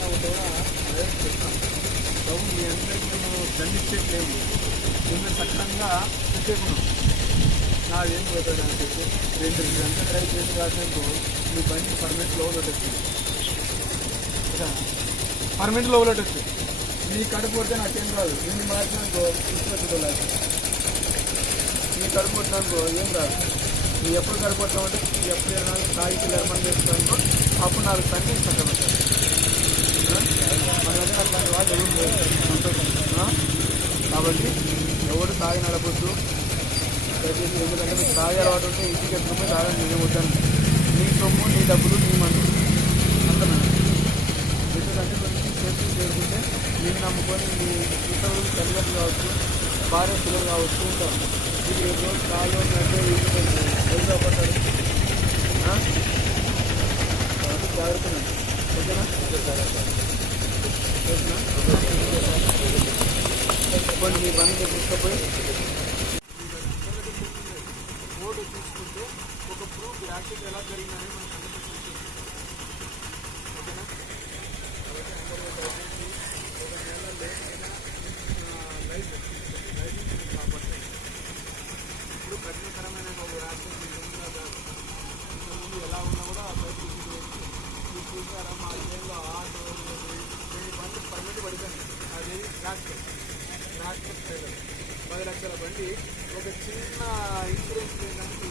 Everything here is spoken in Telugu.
ఏదైనా ఉంటే కూడా అదే చెప్తాం. సో మీ అందరికీ మేము దండించేట్లేము, మేము సక్రంగా చెప్పేకున్నాం. నాదేం పోతాడు అని చెప్పి 2 గంటలు డ్రైవ్ చేసి రాసినందుకు మీ బండి పర్మనెంట్ లోపల వచ్చింది, పర్మనెంట్ లోపల వచ్చింది. నీ కడుపు కొడితే నాకేం రాదు, నిన్ను మార్చినానుకో తీసుకొచ్చుకోలేదు. నీ కడుపు కొట్టినానుకో ఏం రాదు. నువ్వు ఎప్పుడు కడుపు కొట్టామంటే ఎప్పుడు ఏదైనా తాగికి లేకుండా చేస్తున్నానుకో అప్పుడు నాకు తండ్రి చక్కబెట్టారు. మనకంటే అట్లాంటి వాళ్ళు ఎవరు లేదు. కాబట్టి ఎవరు తాగి నడపొద్దు దయచేసి. ఎందుకంటే మీకు తాగే అలవాటు ఉంటే ఇంటికి ఎత్తుకుపోయి తాగని నేను వద్దాను. నీ సొమ్ము, నీ డబ్బులు, నీ మందు అంతమే. ఎందుకంటే కొంచెం సేఫ్టీ చేసుకుంటే నేను నమ్ముకొని మీ ఇతరులు తల్లిదండ్రులు కావచ్చు, భార్య పిల్లలు కావచ్చు ఉంటారు. ఇది ఏ రోజు కాళ్ళు నడిపే ఎవరితో పడతాడు. కాబట్టి జాగ్రత్త. ఓకేనా? చెప్పండి. మీ బండి తీసుకుపోయి ఓటు తీసుకుంటే ఒక ప్రూఫ్ యాక్సిడెంట్ ఎలా జరిగిందని మనకు కనిపిస్తుంది. ఓకేనా? కాబట్టి అందరూ దయచేసి ఒక నెల లేకపోయినా లైసెన్స్ కాపాడుతుంది. ఇప్పుడు కఠినకరమైన ఒక యాక్సిడెంట్ ఇంతకుముందు ఎలా ఉన్నా కూడా బయటకు మీరు చూసారా? మా ఏరియాలో 6 బండి పర్మిట్ పడిపోయింది. అది ట్రాక్టర్ 10 లక్షల బండి ఒక చిన్న ఇన్సూరెన్స్ లేదానికి